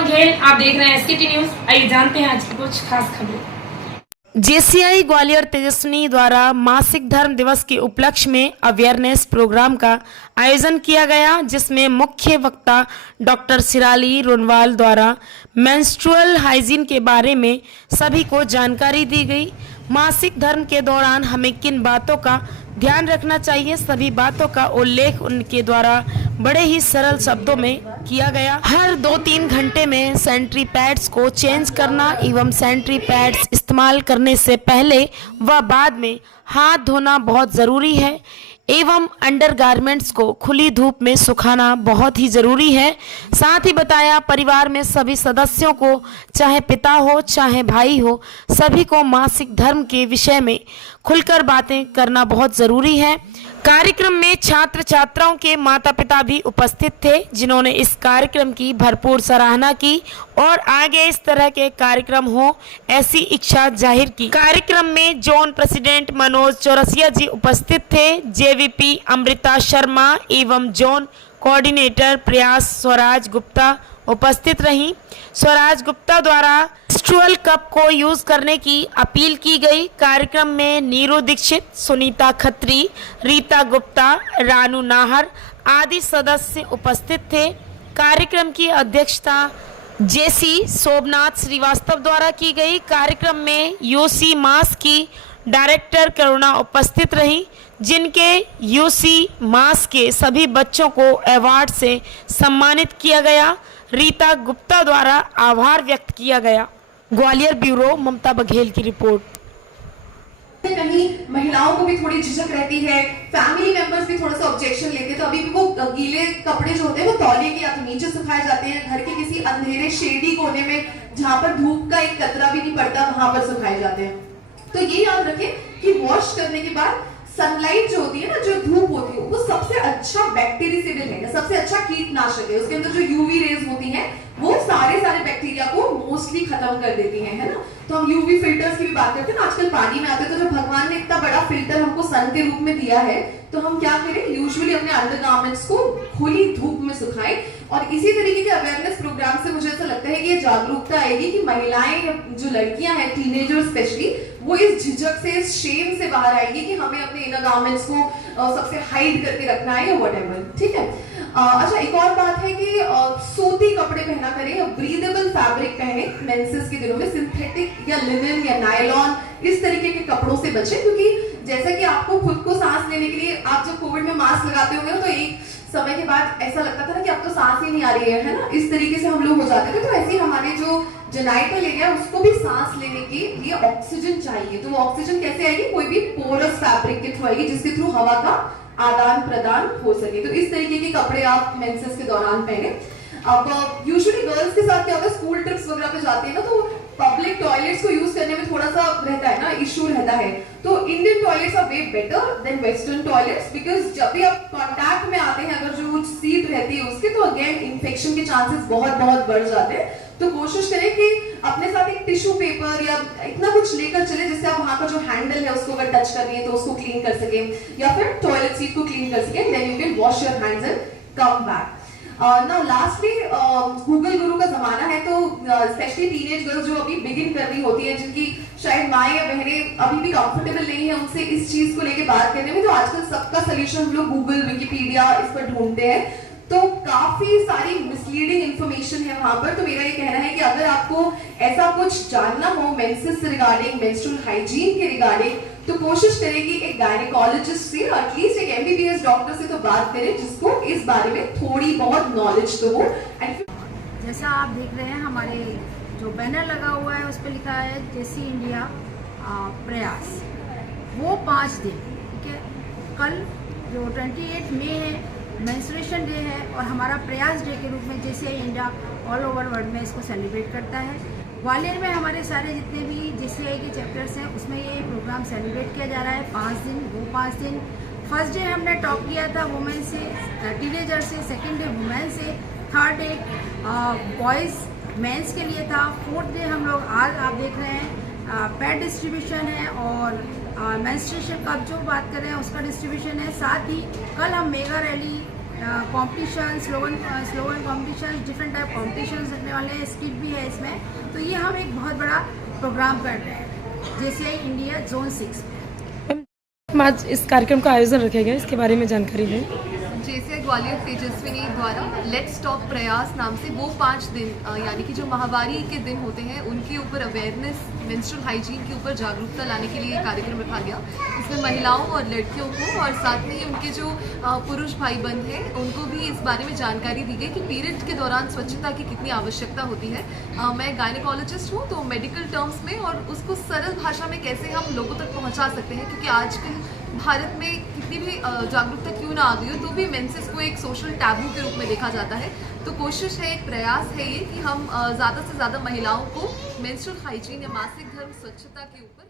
बघेल, आप देख रहे हैं एसकेटी न्यूज। आइए जानते हैं आज की कुछ खास खबरें। जेसीआई ग्वालियर तेजस्विनी द्वारा मासिक धर्म दिवस के उपलक्ष्य में अवेयरनेस प्रोग्राम का आयोजन किया गया, जिसमें मुख्य वक्ता डॉक्टर सिराली रोनवाल द्वारा मेंस्ट्रुअल हाइजीन के बारे में सभी को जानकारी दी गई। मासिक धर्म के दौरान हमें किन बातों का ध्यान रखना चाहिए, सभी बातों का उल्लेख उनके द्वारा बड़े ही सरल शब्दों में किया गया। हर 2-3 घंटे में सैनिटरी पैड्स को चेंज करना एवं सैनिटरी पैड्स इस्तेमाल करने से पहले व बाद में हाथ धोना बहुत ज़रूरी है एवं अंडरगारमेंट्स को खुली धूप में सुखाना बहुत ही ज़रूरी है। साथ ही बताया परिवार में सभी सदस्यों को, चाहे पिता हो चाहे भाई हो, सभी को मासिक धर्म के विषय में खुलकर बातें करना बहुत ज़रूरी है। कार्यक्रम में छात्र छात्राओं के माता पिता भी उपस्थित थे, जिन्होंने इस कार्यक्रम की भरपूर सराहना की और आगे इस तरह के कार्यक्रम हो ऐसी इच्छा जाहिर की। कार्यक्रम में जोन प्रेसिडेंट मनोज चौरसिया जी उपस्थित थे, जेवीपी अमृता शर्मा एवं जोन कोऑर्डिनेटर प्रयास स्वराज गुप्ता उपस्थित रहीं। स्वराज गुप्ता द्वारा मेंस्ट्रुअल कप को यूज करने की अपील की गई। कार्यक्रम में नीरू दीक्षित, सुनीता खत्री, रीता गुप्ता, रानू नाहर आदि सदस्य उपस्थित थे। कार्यक्रम की अध्यक्षता जेसी सोमनाथ श्रीवास्तव द्वारा की गई। कार्यक्रम में यूसी मास की डायरेक्टर करुणा उपस्थित रहीं, जिनके यूसी मास के सभी बच्चों को अवार्ड से सम्मानित किया गया। रीता गुप्ता द्वारा आभार व्यक्त किया गया। ग्वालियर ब्यूरो ममता बघेल की रिपोर्ट। कहीं महिलाओं को भी थोड़ी झिझक रहती है, फैमिली मेंबर्स भी थोड़ा सा ऑब्जेक्शन लेते हैं, तो अभी भी वो गीले कपड़े जो होते हैं वो तौलिए के या तो नीचे सुखाए जाते हैं, घर के किसी अंधेरे शेडी कोने में जहां पर धूप का एक कतरा भी नहीं पड़ता वहां पर सुखाए जाते हैं। तो ये याद रखें कि वॉश करने के बाद सनलाइट जो होती है ना, जो धूप होती है, वो सबसे अच्छा बैक्टीरियासिड है, सबसे अच्छा कीटनाशक है। उसके अंदर जो यूवी रेज होती हैं वो सारे बैक्टीरिया को मोस्टली खत्म कर देती हैं, है ना। तो हम यूवी फिल्टर्स की भी बात करते हैं ना, आजकल पानी में आते हैं, तो जब भगवान ने इतना बड़ा फिल्टर हमको सन के रूप में दिया है, तो हम क्या करें, यूजुअली अपने अंडरगारमेंट्स को खुली धूप में सुखाएं। और इसी तरीके के अवेयरनेस प्रोग्राम से मुझे ऐसा लगता है कि ये जागरूकता आएगी कि महिलाएं, जो लड़कियां हैं, टीनेजर स्पेशली, वो इस झिझक से, इस शेम से बाहर आएगी कि हमें अपने इनर गारमेंट्स को सबसे हाइड करके रखना है या व्हाटएवर, ठीक है। अच्छा, एक और बात है कि सूती कपड़े पहना करें, ब्रीदेबल फैब्रिक पहने। मेंसेस के दिनों में सिंथेटिक या लिनन या नायलॉन इस तरीके के कपड़ों से बचें, क्योंकि जैसा कि आपको खुद को सांस लेने के लिए, आप जब कोविड में मास्क लगाते होंगे तो एक समय के बाद ऐसा लगता था ना कि अब तो सांस ही नहीं आ रही है ना, इस तरीके से हम लोग हो जाते थे। तो ऐसे हमारे जो जेनाइटल एरिया, उसको भी सांस लेने के लिए ऑक्सीजन चाहिए। तो वो ऑक्सीजन कैसे आएगी, कोई भी पोरस फैब्रिक के थ्रू आएगी, जिसके थ्रू हवा का आदान प्रदान हो सके। तो इस तरीके के कपड़े आप मेंसेस के दौरान पहने। अब यूजुअली गर्ल्स के साथ क्या होता है, स्कूल ट्रिप्स वगैरह पे जाती है ना, तो पब्लिक टॉयलेट्स को यूज करने में थोड़ा सा रहता है ना, इश्यू रहता है। तो Indian toilets are way better than western toilets, because जब भी आप कांटेक्ट में आते हैं, अगर जो सीट रहती है उसके, तो अगेन इन्फेक्शन के चांसेस बहुत बढ़ जाते हैं। तो कोशिश करें कि अपने साथ एक टिश्यू पेपर या इतना कुछ लेकर चले, जिससे आप वहां का जो हैंडल है उसको अगर टच कर रही है तो उसको क्लीन कर सके, या फिर टॉयलेट सीट को क्लीन कर सके। Then you can wash your hands and come back. Now lastly, Google guru का जमाना है, तो स्पेशली टीनेज गर्ल्स जो अभी बिगिन कर रही होती है, जिनकी शायद माँ या बहनें अभी भी कंफर्टेबल नहीं है उनसे इस चीज को लेके बात करने में, तो आजकल सबका सोल्यूशन हम लोग गूगल, विकिपीडिया इस पर ढूंढते हैं। तो काफी सारी मिसलीडिंग इंफॉर्मेशन है वहां पर। तो मेरा ये कहना है कि अगर आपको ऐसा कुछ जानना हो मेंसेस से रिगार्डिंग, मेंस्ट्रुअल हाइजीन के रिगार्डिंग, तो कोशिश करें कि एक गायनेकोलॉजिस्ट से, एटलीस्ट एक एमबीबीएस डॉक्टर से तो बात करें, जिसको इस बारे में थोड़ी बहुत नॉलेज तो हो। जैसा आप देख रहे हैं, हमारे जो बैनर लगा हुआ है उस पर लिखा है जेसी इंडिया प्रयास, वो 5 दिन, ठीक है। कल जो 28 मई है, मेंस्ट्रुएशन डे है, और हमारा प्रयास डे के रूप में JCI India all over world में इसको सेलिब्रेट करता है। ग्वालियर में हमारे सारे जितने भी जेसीआई के चैप्टर्स हैं, उसमें ये प्रोग्राम सेलिब्रेट किया जा रहा है 5 दिन। वो 5 दिन, फर्स्ट डे हमने टॉप किया था वुमेन से, टीनेजर से, सेकेंड डे वुमेन से, थर्ड डे बॉयज़ मेंस के लिए था, फोर्थ डे हम लोग आज आप देख रहे हैं पैड डिस्ट्रीब्यूशन है, और मेंस्ट्रुएशन कप जो बात कर रहे हैं उसका डिस्ट्रीब्यूशन है। साथ ही कल हम mega rally competition, slogan competition, different type competition रखने वाले हैं, स्किट भी है इसमें। तो ये हम एक बहुत बड़ा प्रोग्राम कर रहे हैं JCI इंडिया जोन 6 में। आज इस कार्यक्रम का आयोजन रखा गया, इसके बारे में जानकारी दें। JCI ग्वालियर तेजस्विनी द्वारा लेट्स स्टॉप प्रयास नाम से वो 5 दिन यानी कि जो माहवारी के दिन होते हैं उनके ऊपर अवेयरनेस, मेंस्ट्रुअल हाइजीन के ऊपर जागरूकता लाने के लिए ये कार्यक्रम रखा गया। इसमें महिलाओं और लड़कियों को और साथ में ही उनके जो पुरुष भाई बंद हैं उनको भी इस बारे में जानकारी दी गई कि पीरियड के दौरान स्वच्छता की कितनी आवश्यकता होती है। मैं गायनेकोलॉजिस्ट हूँ, तो मेडिकल टर्म्स में और उसको सरल भाषा में कैसे हम लोगों तक पहुँचा सकते हैं, क्योंकि आजकल भारत में कितनी भी जागरूकता क्यों ना आ गई हो तो भी मेंसेस को एक सोशल टैबू के रूप में देखा जाता है। तो कोशिश है, एक प्रयास है ये कि हम ज़्यादा से ज़्यादा महिलाओं को मेंस्ट्रुअल हाइजीन या मासिक धर्म स्वच्छता के ऊपर